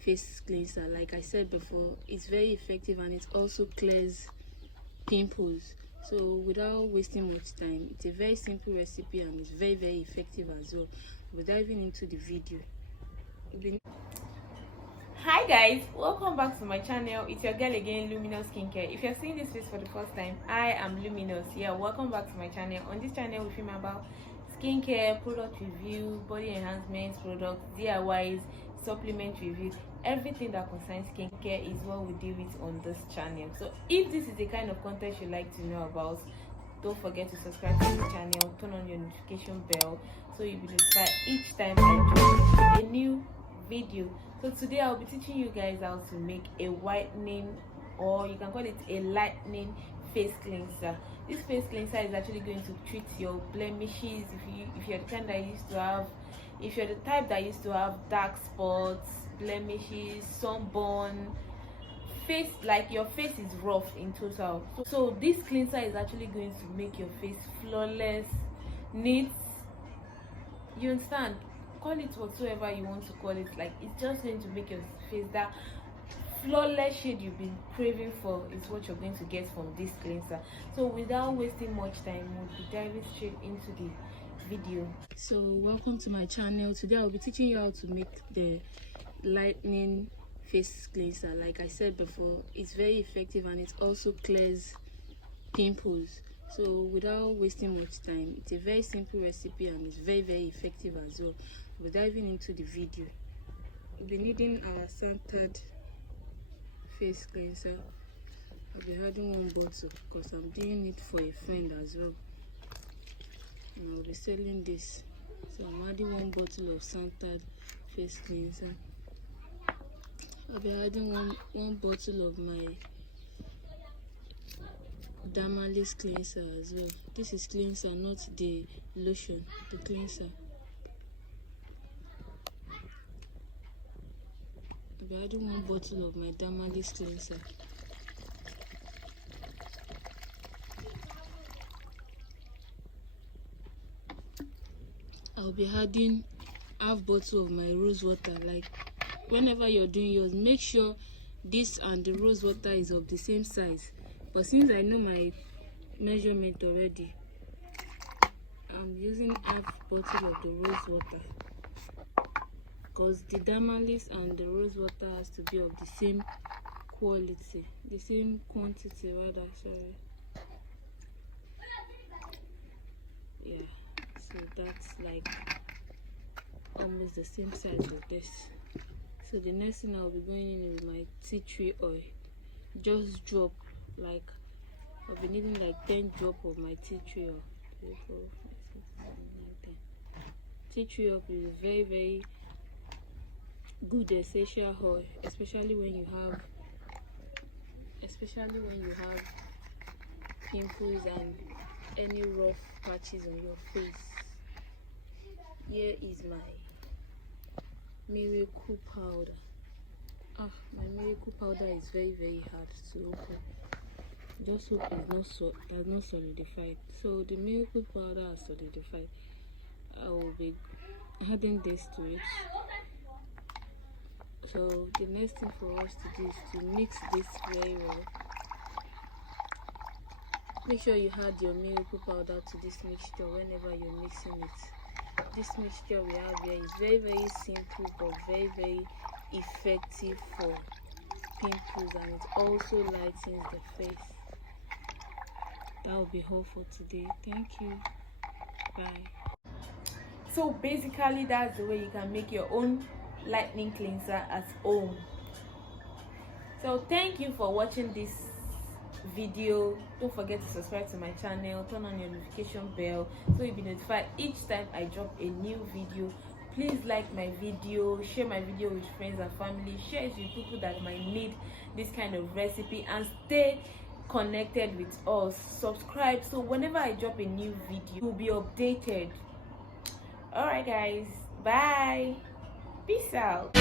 face cleanser. Like I said before, it's very effective and it also clears pimples. So without wasting much time, it's a very simple recipe and it's very effective as well. We're diving into the video. Hi guys, welcome back to my channel. It's your girl again, Luminouz skincare. If you're seeing this face for the first time, I am Luminouz. Yeah, welcome back to my channel. On this channel we film about skincare, product review, body enhancements, products, DIYs, supplement review. Everything that concerns skincare is what we deal with on this channel. So if this is the kind of content you like to know about, don't forget to subscribe to the channel, turn on your notification bell so you'll be notified each time I drop a new video. So today I'll be teaching you guys how to make a whitening, or you can call it a lightening face cleanser. This face cleanser is actually going to treat your blemishes. If you're the kind that used to have, if you're the type that used to have dark spots, blemishes, sunburn, face, like your face is rough in total. So this cleanser is actually going to make your face flawless, neat. You understand? Call it whatsoever you want to call it. Like, it's just going to make your face that flawless shade you've been craving for is what you're going to get from this cleanser. So without wasting much time, we'll be diving straight into the video. So welcome to my channel. Today I'll be teaching you how to make the lightening face cleanser. Like I said before, it's very effective and it also clears pimples. So without wasting much time, it's a very simple recipe and it's very effective as well. We're diving into the video. We'll be needing our centered face cleanser. I'll be adding one bottle because I'm doing it for a friend as well, and I'll be selling this. So I'm adding one bottle of centered face cleanser. I'll be adding one bottle of my dermalis cleanser as well. This is cleanser, not the lotion, the cleanser. I'll be adding one bottle of my dermalis cleanser. I'll be adding half bottle of my rose water. Like, whenever you're doing yours, make sure this and the rose water is of the same size. But since I know my measurement already, I'm using half bottle of the rose water because the dermalis and the rose water has to be of the same quality, the same quantity rather, sorry. Yeah, so that's like almost the same size of this. So the next thing I'll be going in with my tea tree oil. Just drop, like, I'll be needing like 10 drops of my tea tree oil. 3, 4, 5, 6, 7, 8, 10. Tea tree oil is very good essential oil, especially when you have pimples and any rough patches on your face. Here is my miracle powder. My miracle powder is very hard to open. Just hope it's does not solidify. So the miracle powder has solidified. I will be adding this to it. So the next thing for us to do is to mix this very well. Make sure you add your miracle powder to this mixture whenever you're mixing it. This mixture we have here is very simple but very effective for pimples, and it also lightens the face. That will be all for today. Thank you. Bye. So basically that's the way you can make your own lightening cleanser at home. So thank you for watching this video. Don't forget to subscribe to my channel, turn on your notification bell so you'll be notified each time I drop a new video. Please like my video, share my video with friends and family, share it with people that might need this kind of recipe, and stay connected with us. Subscribe so whenever I drop a new video you'll be updated. Alright guys, bye, peace out.